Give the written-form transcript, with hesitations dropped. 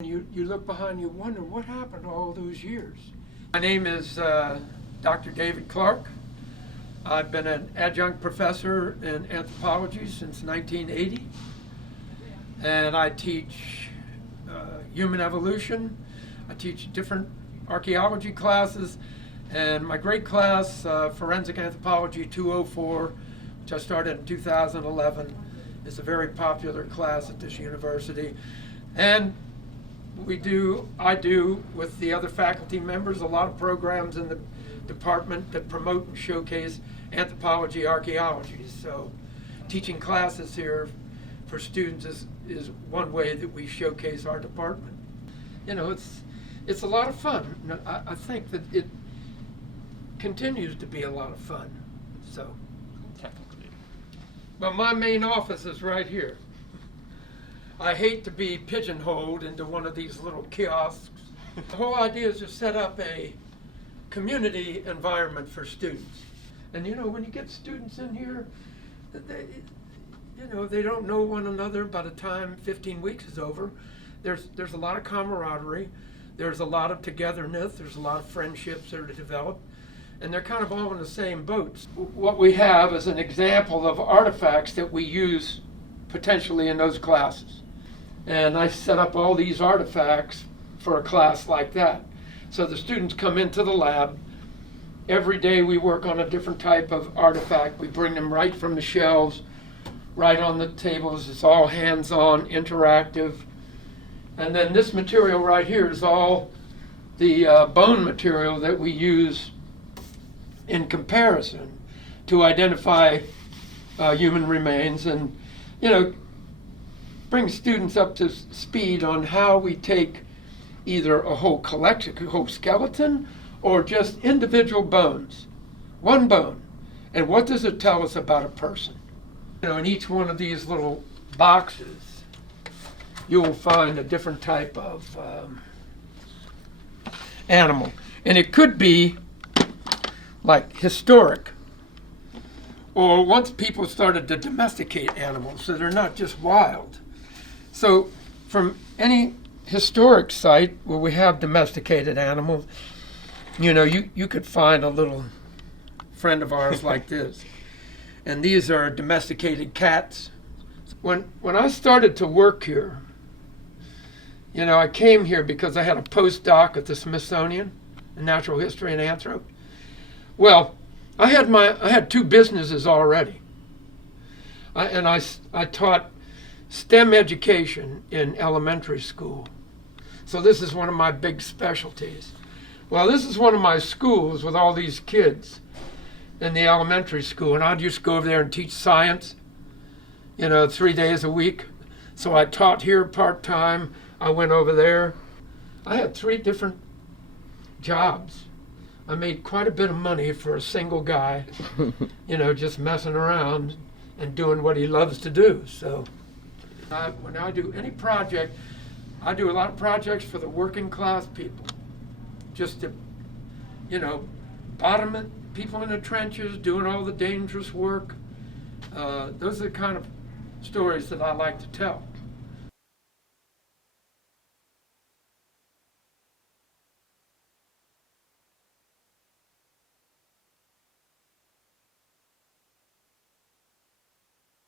You look behind you, wonder what happened all those years. My name is Dr. David Clark. I've been an adjunct professor in anthropology since 1980, and I teach human evolution. I teach different archaeology classes, and my grade class, Forensic Anthropology 204, which I started in 2011, is a very popular class at this university. And I do, with the other faculty members, a lot of programs in the department that promote and showcase anthropology, archaeology. So teaching classes here for students is one way that we showcase our department. You know, it's a lot of fun. I think that it continues to be a lot of fun. So, Technically. well, my main office is right here. I hate to be pigeonholed into one of these little kiosks. The whole idea is to set up a community environment for students. And you know, when you get students in here, they don't know one another by the time 15 weeks is over. There's a lot of camaraderie. There's a lot of togetherness. There's a lot of friendships that are developed. And they're kind of all in the same boats. What we have is an example of artifacts that we use potentially in those classes. And I set up all these artifacts for a class like that. So the students come into the lab. Every day we work on a different type of artifact. We bring them right from the shelves, right on the tables. It's all hands-on, interactive. And then this material right here is all the bone material that we use in comparison to identify human remains, and bring students up to speed on how we take either a whole collection, a whole skeleton, or just individual bones, one bone, and what does it tell us about a person. In each one of these little boxes, you will find a different type of animal, and it could be like historic, or once people started to domesticate animals so they're not just wild. So from any historic site where we have domesticated animals, you could find a little friend of ours like this. And these are domesticated cats. When I started to work here, I came here because I had a postdoc at the Smithsonian in natural history and anthrop. Well, I had two businesses already. I taught STEM education in elementary school. So this is one of my big specialties. Well, this is one of my schools with all these kids in the elementary school, and I'd just go over there and teach science, 3 days a week. So I taught here part-time. I went over there. I had 3 different jobs. I made quite a bit of money for a single guy, just messing around and doing what he loves to do. So when I do any project, I do a lot of projects for the working class people, just to, bottom people in the trenches, doing all the dangerous work. Those are the kind of stories that I like to tell.